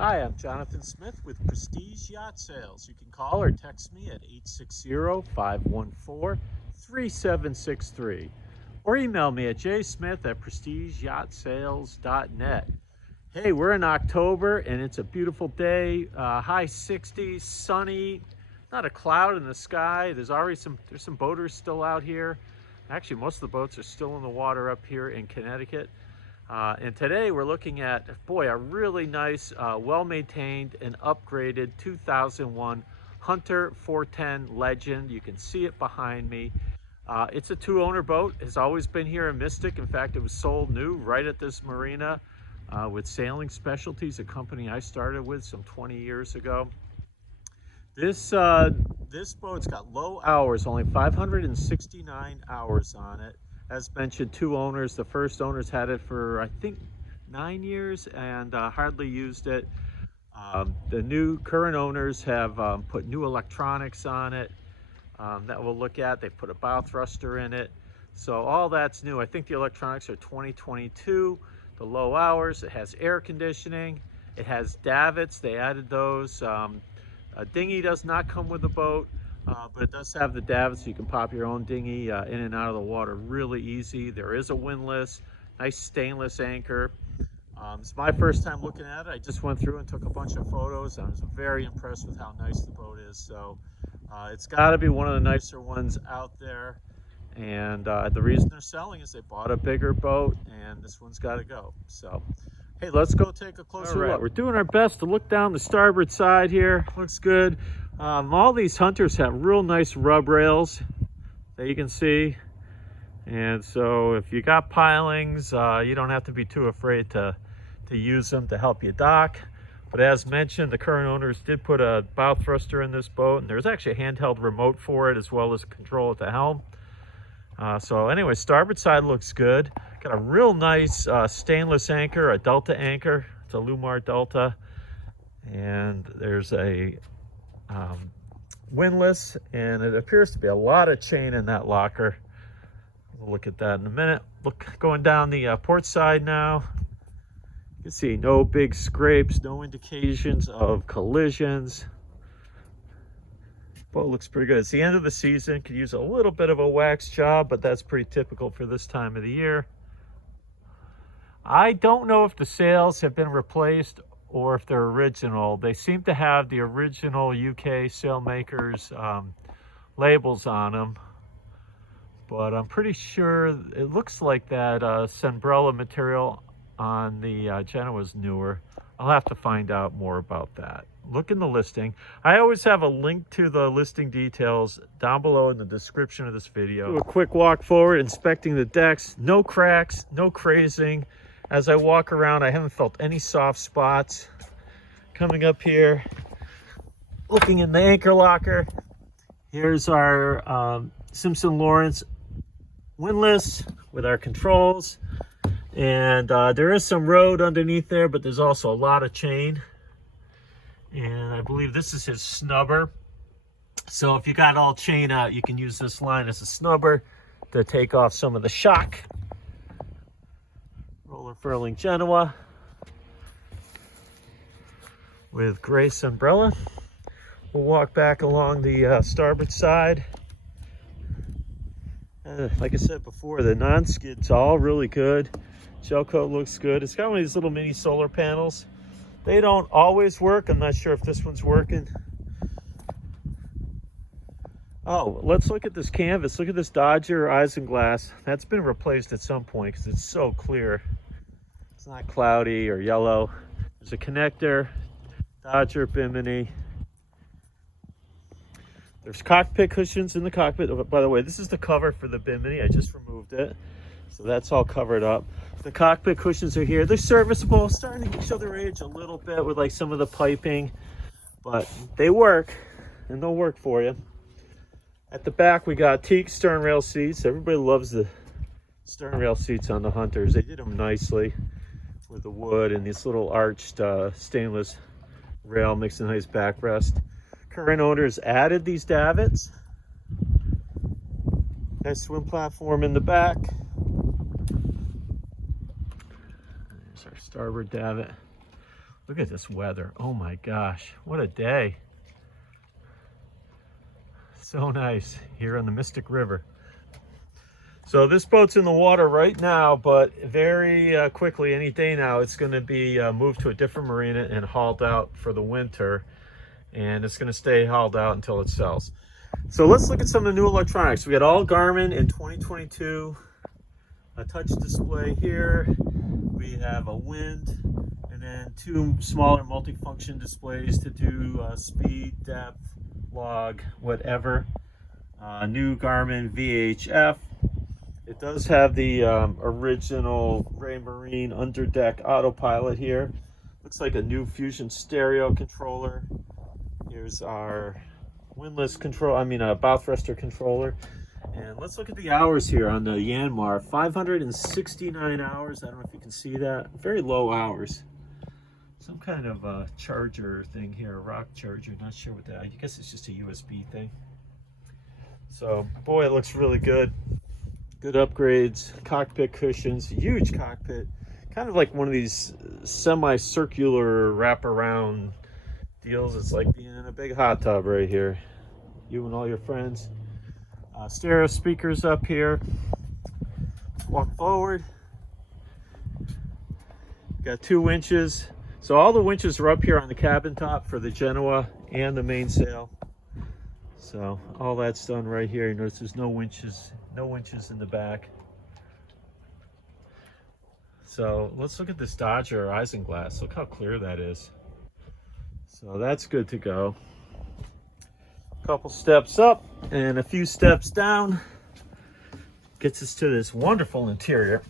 Hi, I'm Jonathan Smith with Prestige Yacht Sales. You can call or text me at 860-514-3763 or email me at jsmith@prestigeyaichtsales.net. Hey, we're in October and it's a beautiful day, high 60s, sunny, not a cloud in the sky. There's some boaters still out here. Actually, most of the boats are still in the water up here in Connecticut. And today we're looking at, boy, a really nice, well-maintained and upgraded 2001 Hunter 410 Legend. You can see it behind me. It's a two-owner boat. Has always been here in Mystic. In fact, it was sold new right at this marina with Sailing Specialties, a company I started with some 20 years ago. This boat's got low hours, only 569 hours on it. As mentioned, two owners. The first owners had it for, I think, 9 years and hardly used it. The current owners have put new electronics on it that we'll look at. They put a bow thruster in it. So all that's new. I think the electronics are 2022. The low hours, it has air conditioning. It has davits. They added those. A dinghy does not come with the boat. But it does have the davits, so you can pop your own dinghy in and out of the water really easy. There is a windlass, nice stainless anchor. It's my first time looking at it. I just went through and took a bunch of photos. I was very impressed with how nice the boat is. So it's got to be one of the nicer ones out there. And the reason they're selling is they bought a bigger boat, and this one's got to go. So, hey, let's go take a closer look. We're doing our best to look down the starboard side here. Looks good. All these Hunters have real nice rub rails that you can see. And so if you got pilings, you don't have to be too afraid to use them to help you dock. But as mentioned, the current owners did put a bow thruster in this boat, and there's actually a handheld remote for it as well as control at the helm. So anyway, starboard side looks good. Got a real nice stainless anchor, a Delta anchor. It's a Lewmar Delta. And there's a windlass, and it appears to be a lot of chain in that locker. We'll look at that in a minute. Look, going down the port side now. You can see no big scrapes, no indications of collisions. Boat looks pretty good. It's the end of the season. Could use a little bit of a wax job, but that's pretty typical for this time of the year. I don't know if the sails have been replaced or if they're original. They seem to have the original UK sailmakers labels on them, but I'm pretty sure it looks like that Sunbrella material on the Genoa is newer. I'll have to find out more about that. Look in the listing. I always have a link to the listing details down below in the description of this video. Do a quick walk forward, inspecting the decks. No cracks, no crazing. As I walk around, I haven't felt any soft spots. Coming up here, looking in the anchor locker. Here's our Simpson Lawrence windlass with our controls. And there is some road underneath there, but there's also a lot of chain. And I believe this is his snubber. So if you got all chain out, you can use this line as a snubber to take off some of the shock. Roller furling Genoa with gray Sunbrella. We'll walk back along the starboard side. Like I said before, the non-skid's all really good. Gel coat looks good. It's got one of these little mini solar panels. They don't always work. I'm not sure if this one's working. Oh, let's look at this canvas. Look at this Dodger Isinglass. That's been replaced at some point because it's so clear. It's not cloudy or yellow. There's a connector, Dodger Bimini. There's cockpit cushions in the cockpit. Oh, by the way, this is the cover for the Bimini. I just removed it. So that's all covered up. The cockpit cushions are here. They're serviceable, starting to show their age a little bit with like some of the piping, but they work and they'll work for you. At the back, we got teak stern rail seats. Everybody loves the stern rail seats on the Hunters. They did them nicely with the wood and this little arched stainless rail makes a nice backrest. Current owners added these davits. Nice swim platform in the back. There's our starboard davit. Look at this weather. Oh my gosh, what a day. So nice here on the Mystic River. So this boat's in the water right now, but very quickly, any day now, it's going to be moved to a different marina and hauled out for the winter. And it's going to stay hauled out until it sells. So let's look at some of the new electronics. We got all Garmin in 2022. A touch display here. We have a wind, and then two smaller multifunction displays to do speed, depth, log, whatever. New Garmin VHF. It does have the original Raymarine underdeck autopilot here. Looks like a new Fusion stereo controller. Here's our windlass control, bow thruster controller. And let's look at the hours here on the Yanmar. 569 hours. I don't know if you can see that. Very low hours. Some kind of a charger thing here, a rock charger. Not sure what that. I guess it's just a USB thing. So, boy, it looks really good. Good upgrades, cockpit cushions, huge cockpit, kind of like one of these semicircular wraparound deals. It's like being in a big hot tub right here, you and all your friends. Stereo speakers up here. Walk forward. Got 2 winches. So all the winches are up here on the cabin top for the Genoa and the mainsail. So all that's done right here. You notice there's no winches in the back. So let's look at this Dodger isinglass. Look how clear that is. So that's good to go. A couple steps up and a few steps down gets us to this wonderful interior.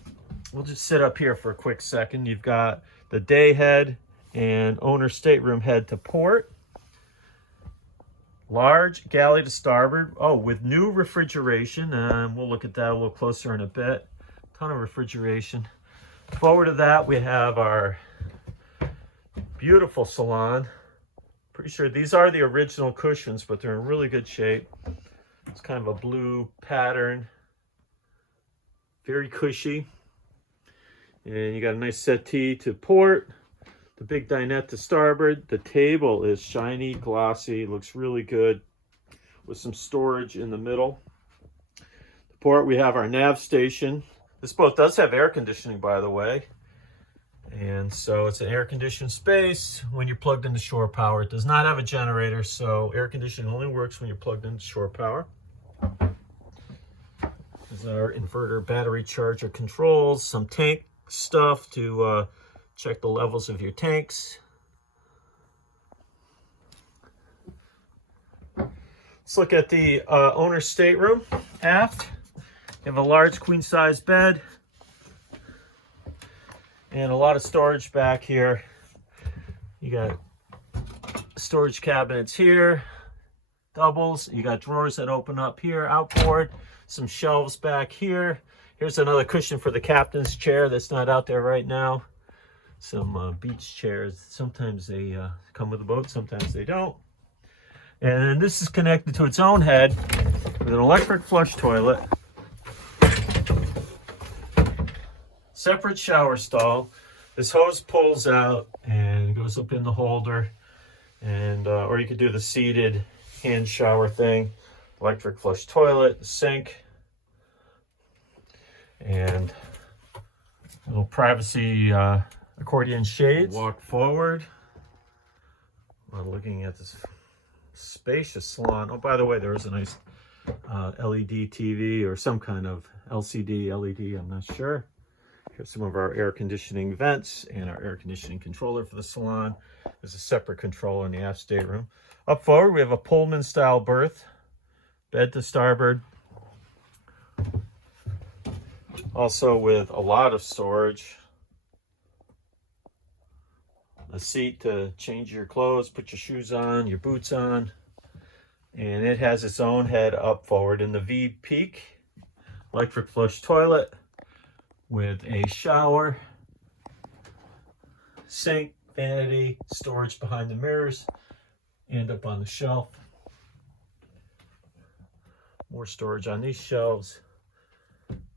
We'll just sit up here for a quick second. You've got the day head and owner stateroom head to port. Large galley to starboard. Oh, with new refrigeration. We'll look at that a little closer in a bit. Ton of refrigeration. Forward of that, we have our beautiful salon. Pretty sure these are the original cushions, but they're in really good shape. It's kind of a blue pattern. Very cushy. And you got a nice settee to port. The big dinette to starboard. The table is shiny, glossy, looks really good with some storage in the middle. The port, we have our nav station. This boat does have air conditioning, by the way. And so it's an air-conditioned space when you're plugged into shore power. It does not have a generator, so air conditioning only works when you're plugged into shore power. There's our inverter battery charger controls, some tank stuff to check the levels of your tanks. Let's look at the owner's stateroom aft. You have a large queen-size bed and a lot of storage back here. You got storage cabinets here, doubles. You got drawers that open up here, outboard, some shelves back here. Here's another cushion for the captain's chair that's not out there right now. Some beach chairs. Sometimes they come with the boat, sometimes they don't. And this is connected to its own head with an electric flush toilet. Separate shower stall. This hose pulls out and goes up in the holder. And or you could do the seated hand shower thing. Electric flush toilet, sink, and a little privacy accordion shades. Walk forward. We're looking at this spacious salon. Oh, by the way, there is a nice LED TV or some kind of LCD, LED, I'm not sure. Here's some of our air conditioning vents and our air conditioning controller for the salon. There's a separate controller in the aft stateroom. Up forward, we have a Pullman style berth, bed to starboard. Also with a lot of storage. A seat to change your clothes, put your shoes on, your boots on. And it has its own head up forward in the V peak. Electric flush toilet with a shower, sink, vanity, storage behind the mirrors, and up on the shelf. More storage on these shelves.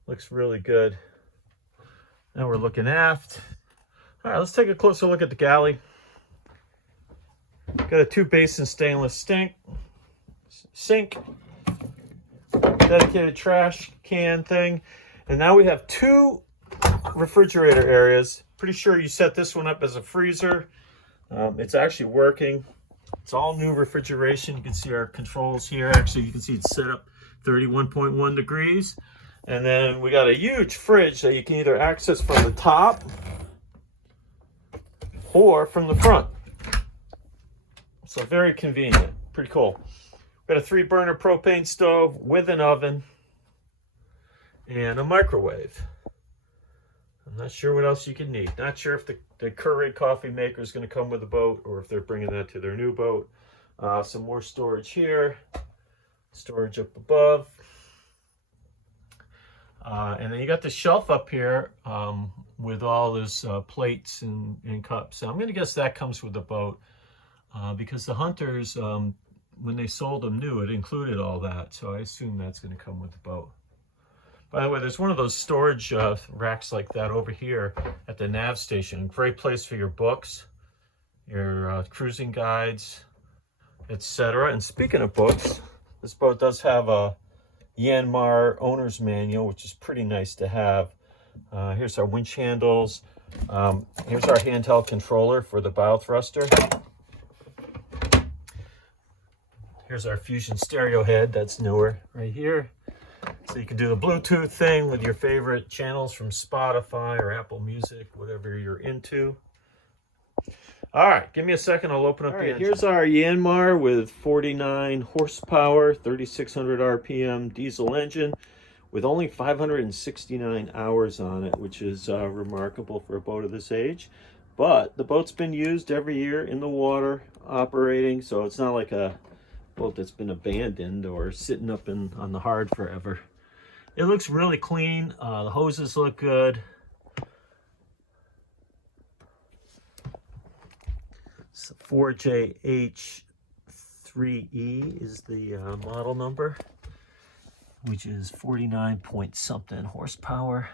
Looks really good. Now we're looking aft. All right, let's take a closer look at the galley. Got a 2-basin stainless sink, dedicated trash can thing. And now we have 2 refrigerator areas. Pretty sure you set this one up as a freezer. It's actually working. It's all new refrigeration. You can see our controls here. Actually, you can see it's set up 31.1 degrees. And then we got a huge fridge that you can either access from the top or from the front. So very convenient. Pretty cool. We've got a 3-burner propane stove with an oven and a microwave. I'm not sure what else you can need. Not sure if the Keurig coffee maker is going to come with the boat or if they're bringing that to their new boat. Some more storage here. Storage up above. And then you got the shelf up here with all those plates and cups. So I'm going to guess that comes with the boat because the Hunters, when they sold them new, it included all that. So I assume that's going to come with the boat. By the way, there's one of those storage racks like that over here at the nav station. Great place for your books, your cruising guides, etc. And speaking of books, this boat does have a Yanmar owner's manual, which is pretty nice to have. Here's our winch handles. Here's our handheld controller for the bow thruster. Here's our Fusion stereo head, that's newer right here. So you can do the Bluetooth thing with your favorite channels from Spotify or Apple Music, whatever you're into. All right, give me a second, I'll open up the engine. Here's our Yanmar with 49 horsepower, 3,600 RPM diesel engine with only 569 hours on it, which is remarkable for a boat of this age. But the boat's been used every year in the water, operating, so it's not like a boat that's been abandoned or sitting up on the hard forever. It looks really clean. The hoses look good. So 4JH3E is the model number, which is 49 point something horsepower.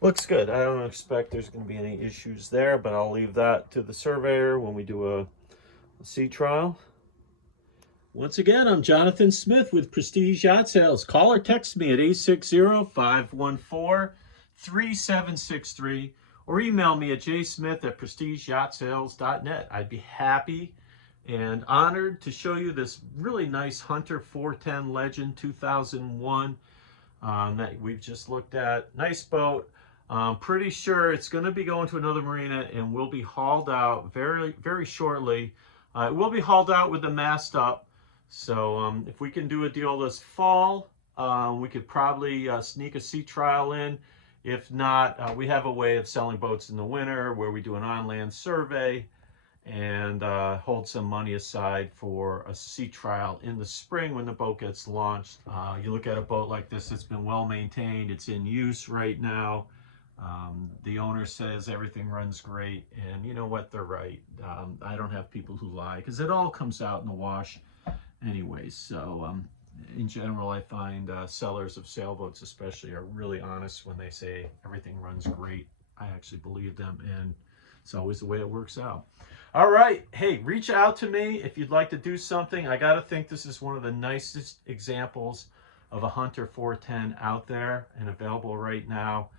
Looks good. I don't expect there's going to be any issues there, but I'll leave that to the surveyor when we do a sea trial. Once again, I'm Jonathan Smith with Prestige Yacht Sales. Call or text me at 860-514-3763 or email me at jsmith@prestigeyaichtsales.net. I'd be happy and honored to show you this really nice Hunter 410 Legend 2001 that we've just looked at. Nice boat. Pretty sure it's going to be going to another marina and will be hauled out very, very shortly. It will be hauled out with the mast up. So if we can do a deal this fall, we could probably sneak a sea trial in. If not, we have a way of selling boats in the winter where we do an on-land survey and hold some money aside for a sea trial in the spring when the boat gets launched. You look at a boat like this, it's been well maintained, it's in use right now. The owner says everything runs great, and you know what, they're right. I don't have people who lie because it all comes out in the wash anyways. So in general, I find sellers of sailboats especially are really honest when they say everything runs great. I actually believe them, and it's always the way it works out. All right, hey, reach out to me if you'd like to do something. I gotta think this is one of the nicest examples of a Hunter 410 out there and available right now.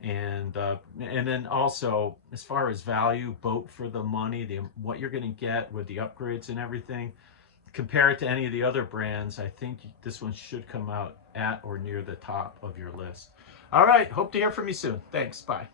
And then also, as far as value, boat for the money, what you're going to get with the upgrades and everything, compare it to any of the other brands, I think this one should come out at or near the top of your list. All right, hope to hear from you soon. Thanks, bye.